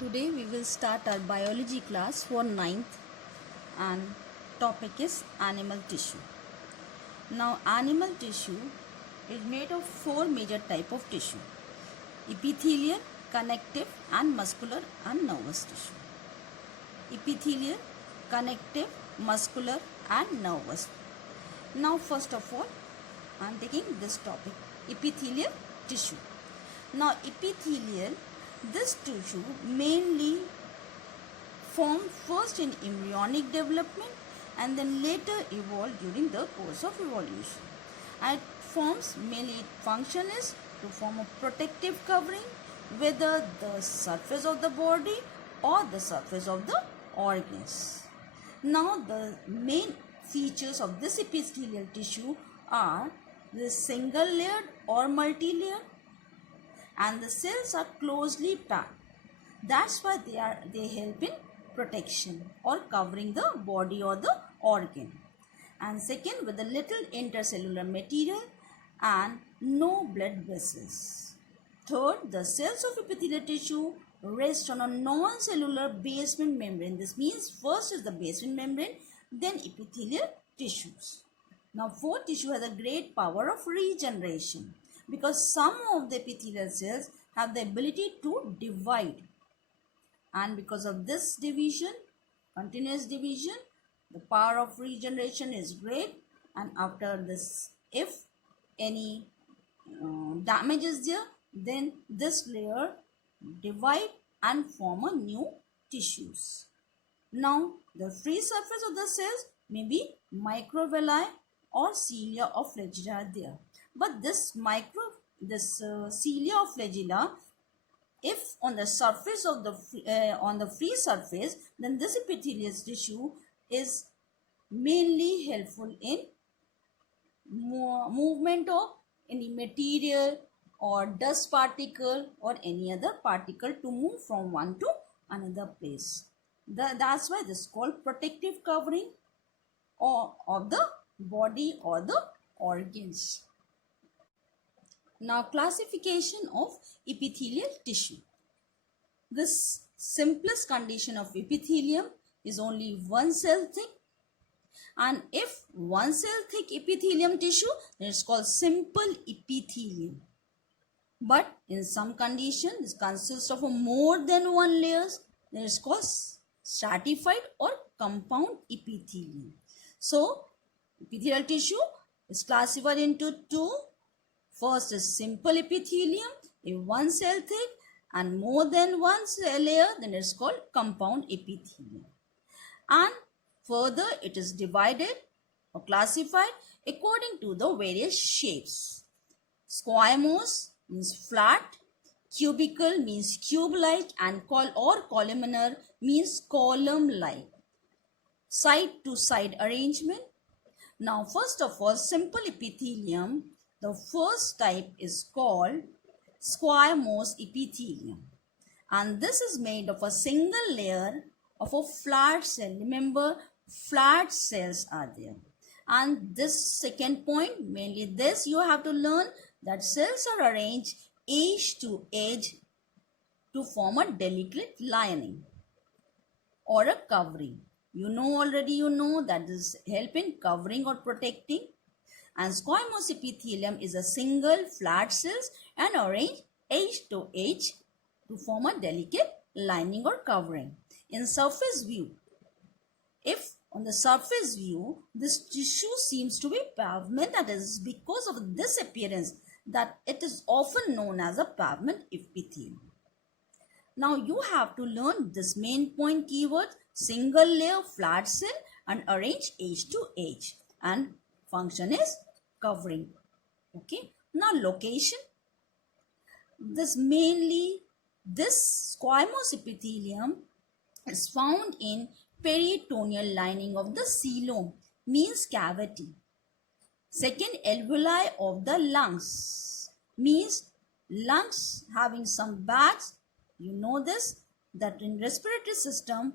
Today we will start our biology class for 9th and topic is animal tissue. Now animal tissue is made of 4 major type of tissue: epithelial, connective and muscular and nervous tissue. Epithelial, connective, muscular and nervous. Now first of all I am taking this topic, epithelial tissue. Now epithelial, this tissue mainly formed first in embryonic development and then later evolved during the course of evolution. And it forms mainly, its function is to form a protective covering whether the surface of the body or the surface of the organs. Now the main features of this epithelial tissue are the single layered or multi-layered, and the cells are closely packed. That's why they help in protection or covering the body or the organ. And second, with a little intercellular material and no blood vessels. Third, the cells of epithelial tissue rest on a non-cellular basement membrane. This means first is the basement membrane, then epithelial tissues. Now fourth, tissue has a great power of regeneration, because some of the epithelial cells have the ability to divide, and because of this division, continuous division, the power of regeneration is great. And after this, if any damage is there, then this layer divide and form a new tissues. Now the free surface of the cells may be microvilli or cilia of flagella are there. But this cilia of flagella, if on the surface of the on the free surface, then this epithelial tissue is mainly helpful in movement of any material or dust particle or any other particle to move from one to another place. That's why this is called protective covering of the body or the organs. Now classification of epithelial tissue. This simplest condition of epithelium is only one cell thick, and if one cell thick epithelium tissue, then it's called simple epithelium. But in some condition, this consists of more than one layers, then it's called stratified or compound epithelium. So epithelial tissue is classified into two. First is simple epithelium, if one cell thick and more than one layer, then it's called compound epithelium. And further it is divided or classified according to the various shapes. Squamous means flat, cubical means cube-like, and columnar means column-like. Side to side arrangement. Now first of all, simple epithelium, the first type is called squamous epithelium, and this is made of a single layer of a flat cell. Remember, flat cells are there. And this second point, mainly this you have to learn, that cells are arranged edge to edge to form a delicate lining or a covering. You know that this help in covering or protecting. And squamous epithelium is a single flat cells and arranged edge to edge to form a delicate lining or covering. In surface view, if on the surface view this tissue seems to be pavement, that is because of this appearance that it is often known as a pavement epithelium. Now you have to learn this main point keyword: single layer flat cell and arranged edge to edge, and function is covering. Okay. Now location. This squamous epithelium is found in peritoneal lining of the coelom, means cavity. Second, alveoli of the lungs, means lungs having some bags. You know this, that in respiratory system,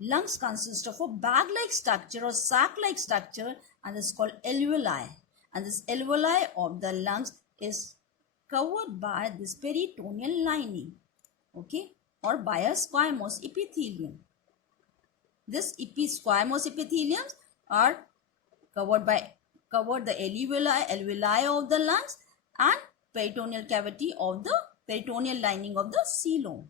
lungs consist of a bag-like structure or sac-like structure, and is called alveoli. And this alveoli of the lungs is covered by this peritoneal lining. Okay. or by a squamous epithelium. This squamous epitheliums are covered the alveoli of the lungs and peritoneal cavity of the peritoneal lining of the coelom.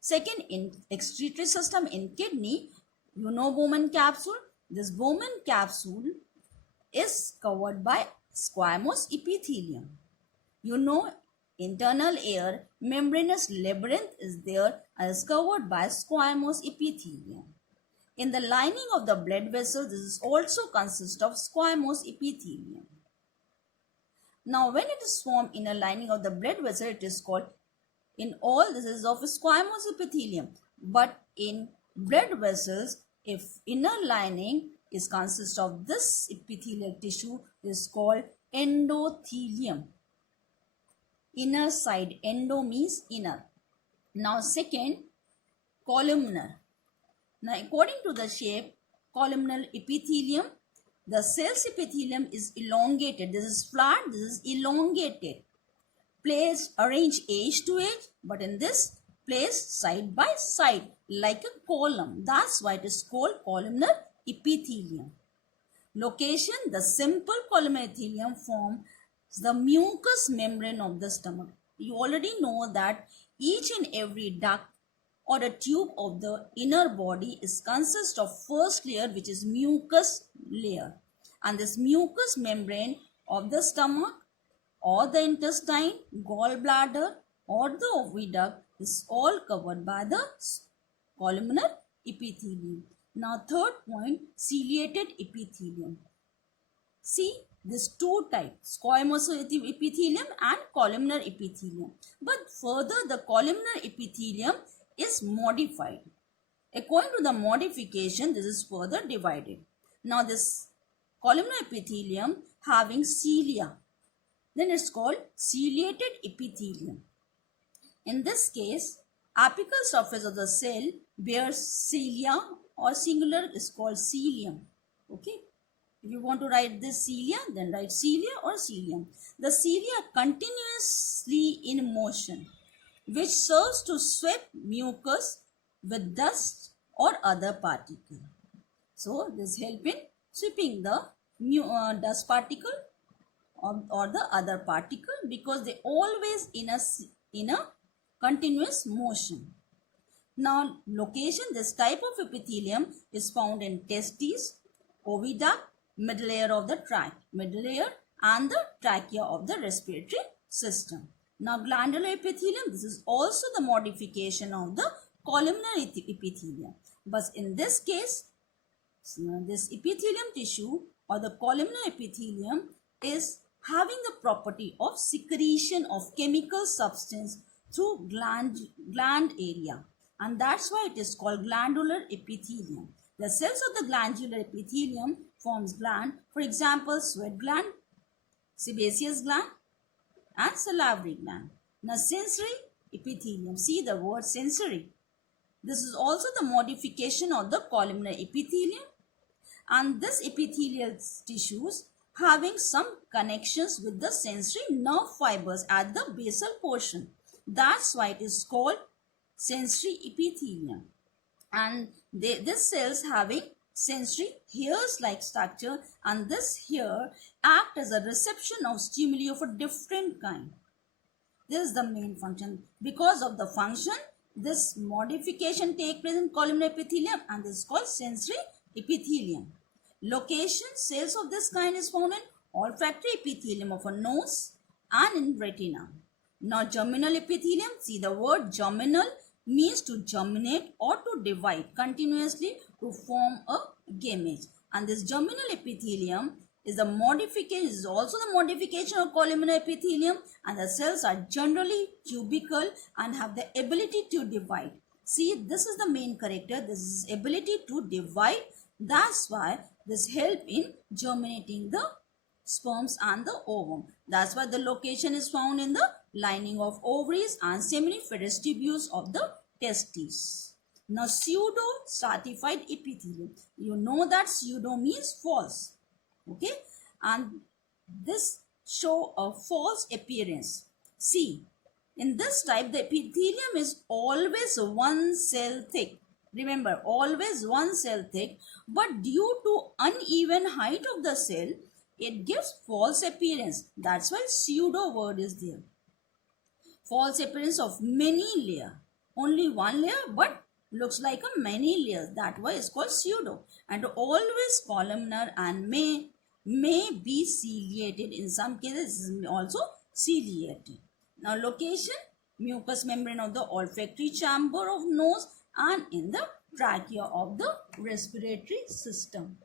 Second, in excretory system in kidney, you know Bowman capsule. This Bowman capsule is covered by squamous epithelium. You know internal air membranous labyrinth is there and is covered by squamous epithelium. In the lining of the blood vessel, this is also consists of squamous epithelium. Now, when it is formed in a lining of the blood vessel, it is called, in all this is of squamous epithelium. But in blood vessels, if inner lining is consists of this epithelial tissue, it is called endothelium. Inner side, endo means inner. Now, second, columnar. Now, according to the shape, columnar epithelium, the cell's epithelium is elongated. This is flat, this is elongated. Placed, arranged edge to edge, but in this, placed side by side, like a column. That's why it is called columnar epithelium. Location, the simple columnar epithelium forms the mucous membrane of the stomach. You already know that each and every duct or a tube of the inner body is consists of first layer, which is mucus layer, and this mucous membrane of the stomach or the intestine, gallbladder or the oviduct is all covered by the columnar epithelium. Now, third point, ciliated epithelium. See, these two types, squamous epithelium and columnar epithelium. But further, the columnar epithelium is modified. According to the modification, this is further divided. Now, this columnar epithelium having cilia, then it's called ciliated epithelium. In this case, apical surface of the cell bears cilia, or singular is called cilium. Okay. If you want to write this cilia, then write cilia or cilium. The cilia continuously in motion, which serves to sweep mucus with dust or other particle. So, this help in sweeping the dust particle or the other particle, because they always in a continuous motion. Now, location, this type of epithelium is found in testes, oviduct, middle layer of the middle layer and the trachea of the respiratory system. Now, glandular epithelium, this is also the modification of the columnar epithelium. But in this case, this epithelium tissue or the columnar epithelium is having the property of secretion of chemical substance through gland area, and that's why it is called glandular epithelium. The cells of the glandular epithelium forms gland, for example, sweat gland, sebaceous gland and salivary gland. Now, sensory epithelium, see the word sensory. This is also the modification of the columnar epithelium, and this epithelial tissues having some connections with the sensory nerve fibers at the basal portion. That's why it is called sensory epithelium. And this cells having sensory hairs like structure, and this hair act as a reception of stimuli of a different kind. This is the main function. Because of the function, this modification take place in columnar epithelium, and this is called sensory epithelium. Location, cells of this kind is found in olfactory epithelium of a nose and in retina. Now, germinal epithelium, see the word germinal means to germinate or to divide continuously to form a gamete. And this germinal epithelium is the modification, is also the modification of columnar epithelium, and the cells are generally cubical and have the ability to divide. See, this is the main character. This is ability to divide. That's why this help in germinating the sperms and the ovum. That's why the location is found in the lining of ovaries and seminiferous tubules of the testes. Now, pseudo-stratified epithelium. You know that pseudo means false. Okay, and this show a false appearance. See, In this type, the epithelium is always one cell thick. Remember, always one cell thick, but due to uneven height of the cell, it gives false appearance. That's why pseudo word is there. False appearance of many layer. Only one layer, but looks like a many layers. That why it's called pseudo. And always columnar and may be ciliated. In some cases, also ciliated. Now location, mucous membrane of the olfactory chamber of nose and in the trachea of the respiratory system.